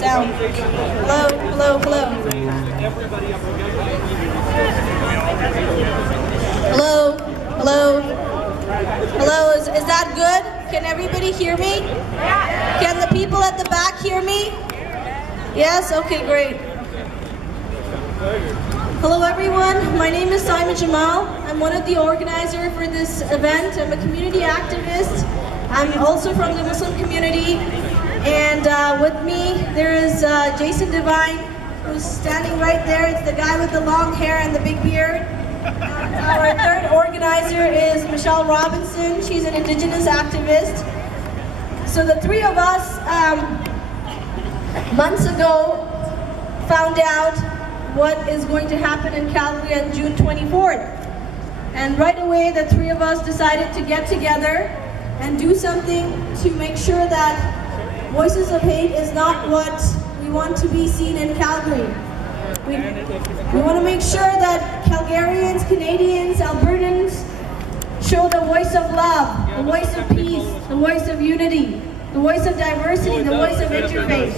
Sound. Hello, hello, hello. Hello, hello. Hello, is that good? Can everybody hear me? Can the people at the back hear me? Yes? Okay, great. Hello everyone, my name is Saima Jamal. I'm one of the organizers for this event. I'm a community activist. I'm also from the Muslim community. And with me, there is Jason Devine, who's standing right there. It's the guy with the long hair and the big beard. Our third organizer is Michelle Robinson. She's an Indigenous activist. So the three of us, months ago, found out what is going to happen in Calgary on June 24th. And right away, the three of us decided to get together and do something to make sure that Voices of Hate is not what we want to be seen in Calgary. We want to make sure that Calgarians, Canadians, Albertans show the voice of love, the voice of peace, the voice of unity, the voice of diversity, the voice of interfaith.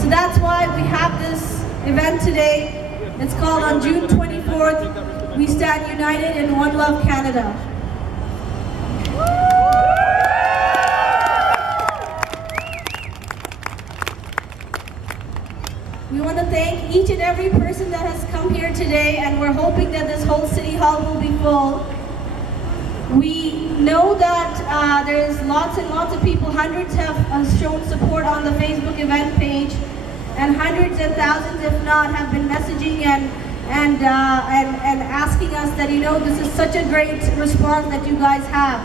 So that's why we have this event today. It's called on June 24th, We Stand United in One Love Canada. We want to thank each and every person that has come here today, and we're hoping that this whole City Hall will be full. We know that there's lots and lots of people, hundreds have shown support on the Facebook event page, and hundreds and thousands, if not, have been messaging and asking us that, you know, this is such a great response that you guys have.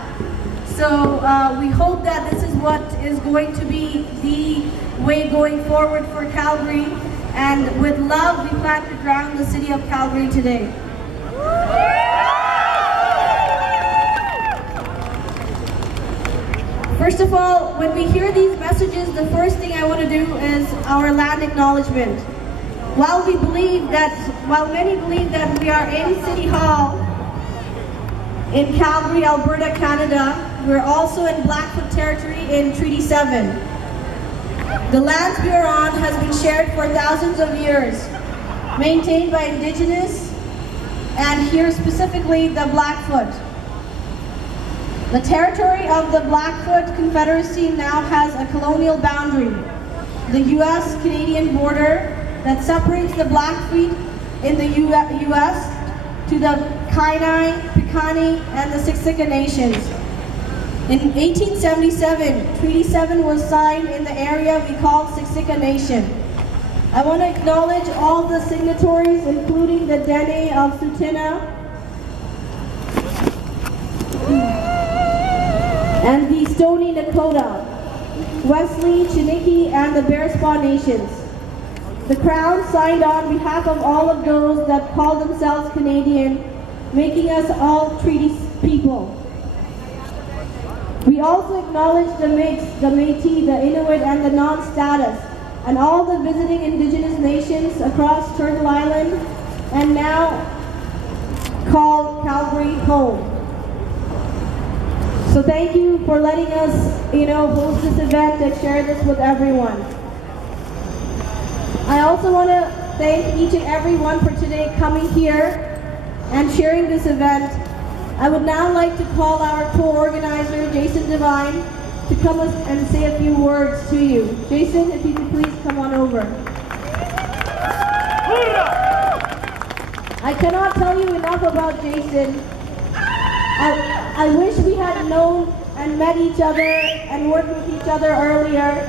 So we hope that this is what is going to be the way going forward for Calgary. And with love, we plan to ground the city of Calgary today. First of all, when we hear these messages, the first thing I want to do is our land acknowledgement. While many believe that we are in City Hall in Calgary, Alberta, Canada, we're also in Blackfoot Territory in Treaty 7. The lands we are on has been shared for thousands of years, maintained by Indigenous, and here specifically the Blackfoot. The territory of the Blackfoot Confederacy now has a colonial boundary, the U.S.-Canadian border that separates the Blackfeet in the U.S. to the Kainai, Piikani, and the Siksika nations. In 1877, Treaty 7 was signed in the area we call Siksika Nation. I want to acknowledge all the signatories, including the Dene of Tsuut'ina and the Stoney Nakoda, Wesley, Chiniki, and the Bearspaw Nations. The Crown signed on behalf of all of those that call themselves Canadian, making us all treaty people. We also acknowledge the Mix, the Métis, the Inuit, and the non-status, and all the visiting Indigenous nations across Turtle Island, and now called Calgary home. So thank you for letting us, host this event and share this with everyone. I also want to thank each and every one for today coming here and sharing this event. I would now like to call our co-organizer, Jason Devine, to come and say a few words to you. Jason, if you could please come on over. I cannot tell you enough about Jason. I wish we had known and met each other and worked with each other earlier.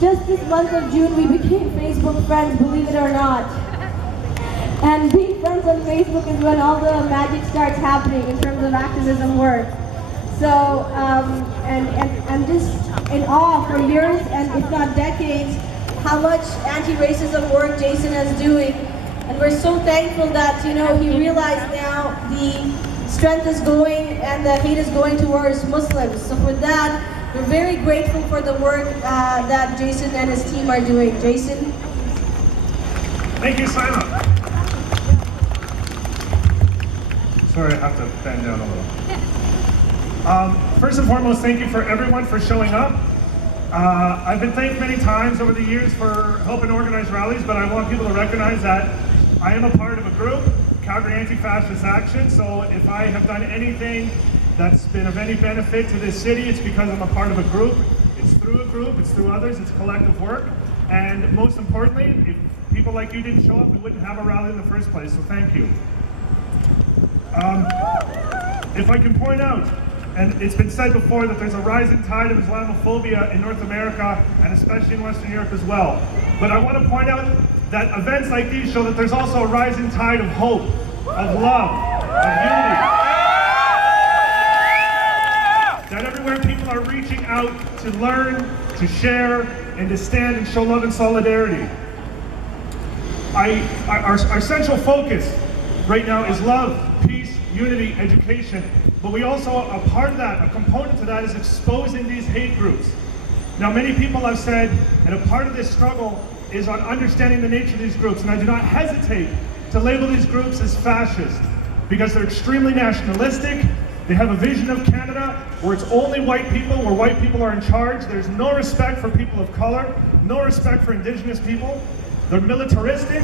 Just this month of June, we became Facebook friends, believe it or not. And being friends on Facebook is when all the magic starts happening in terms of activism work. So, I'm just in awe for years and if not decades, how much anti-racism work Jason is doing. And we're so thankful that, he realized now the strength is going and the hate is going towards Muslims. So for that, we're very grateful for the work that Jason and his team are doing. Jason? Thank you, Saima. Sorry, I have to bend down a little. First and foremost, thank you for everyone for showing up. I've been thanked many times over the years for helping organize rallies, but I want people to recognize that I am a part of a group, Calgary Anti-Fascist Action, so if I have done anything that's been of any benefit to this city, it's because I'm a part of a group. It's through a group, it's through others, it's collective work, and most importantly, if people like you didn't show up, we wouldn't have a rally in the first place, so thank you. If I can point out, and it's been said before that there's a rising tide of Islamophobia in North America and especially in Western Europe as well. But I want to point out that events like these show that there's also a rising tide of hope, of love, of unity. That everywhere people are reaching out to learn, to share, and to stand and show love and solidarity. Our central focus right now is love, peace, unity, education. But we also, a part of that, a component to that is exposing these hate groups. Now many people have said, and a part of this struggle is on understanding the nature of these groups, and I do not hesitate to label these groups as fascist, because they're extremely nationalistic, they have a vision of Canada where it's only white people, where white people are in charge, there's no respect for people of color, no respect for Indigenous people, they're militaristic,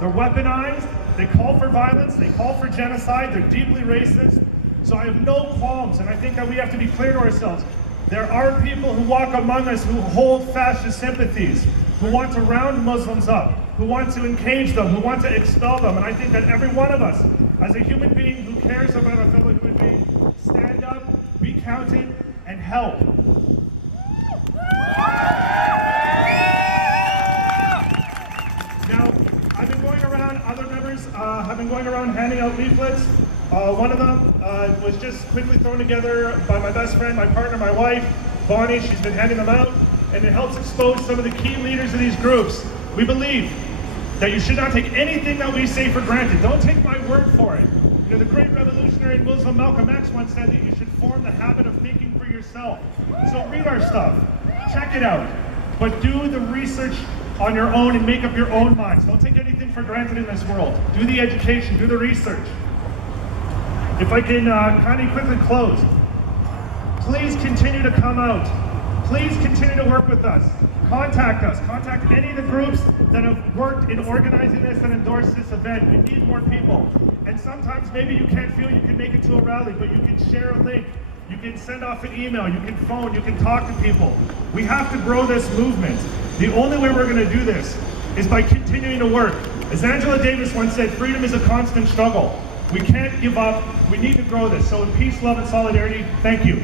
they're weaponized, they call for violence, they call for genocide, they're deeply racist. So I have no qualms, and I think that we have to be clear to ourselves. There are people who walk among us who hold fascist sympathies, who want to round Muslims up, who want to encage them, who want to expel them. And I think that every one of us, as a human being who cares about a fellow human being, stand up, be counted, and help. Now, I've been going around, other members have been going around handing out leaflets. One of them was just quickly thrown together by my best friend, my partner, my wife, Bonnie. She's been handing them out, and it helps expose some of the key leaders of these groups. We believe that you should not take anything that we say for granted. Don't take my word for it. You know, the great revolutionary Muslim Malcolm X once said that you should form the habit of thinking for yourself. So read our stuff, check it out, but do the research on your own and make up your own minds. Don't take anything for granted in this world. Do the education, do the research. If I can kind of quickly close, please continue to come out. Please continue to work with us. Contact us. Contact any of the groups that have worked in organizing this and endorsed this event. We need more people. And sometimes maybe you can't feel you can make it to a rally, but you can share a link. You can send off an email. You can phone. You can talk to people. We have to grow this movement. The only way we're going to do this is by continuing to work. As Angela Davis once said, freedom is a constant struggle. We can't give up. We need to grow this. So in peace, love, and solidarity, thank you.